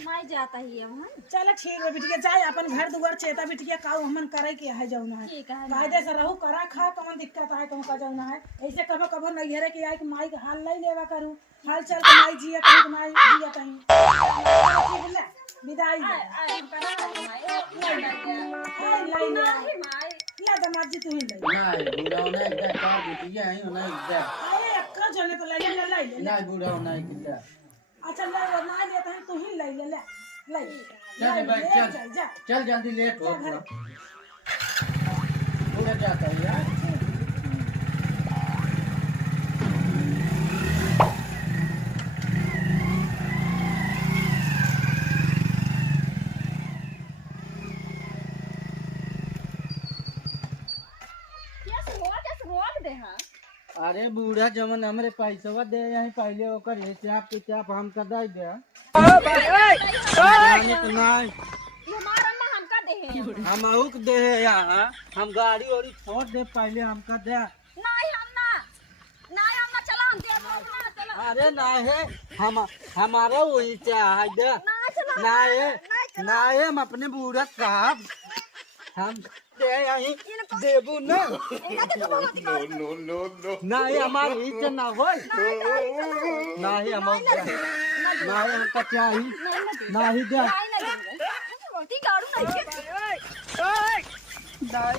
नहीं जाता ही हम। चल ठीक है बिटिया जाए अपन घर दुआर चेता बिटिया का हमन करे के है जौना है ठीक है कायदे से रहू करा खा कौन दिक्कत है कहूं का जौना है ऐसे कबो कबो नहीं हेरे के आई कि माई के हाल नहीं लेवा करू हाल चल के माई जिया कहीं कि माई जिया कहीं ठीक ले विदाई ले लाई ले ला दमाद जी तू ही ले नहीं बुढ़ाओ नहीं दे का बिटिया है नहीं दे अरे अक्का जने तो लाई ले लाई ले नहीं बुढ़ाओ नहीं दे अच्छा ले ना लेता है तू ही लाई ले ले लाई चल भाई चल चल जल्दी लेट हो पूरा पूरा जाता है यार कैसे रोक दे हाँ अरे बूढ़ा जमन हमरे पैसा दे यहीं पहले ओकर हिसाब किताब हम कर दे दे नहीं हमारा ना हमका दे है हम औक दे यहाँ हम गाड़ी वाड़ी छोड़ दे पहले हमका दे नहीं हम ना चला हम दे ना चला अरे नहीं है हम हमारा वही चाह दे ना चला नहीं नहीं हम अपने बूढ़ा साहब हम दे यहीं देबू ना नहीं हमारे इच्छा ना हो नहीं हम नहीं हमका चाहिए नहीं दे ठीक है नहीं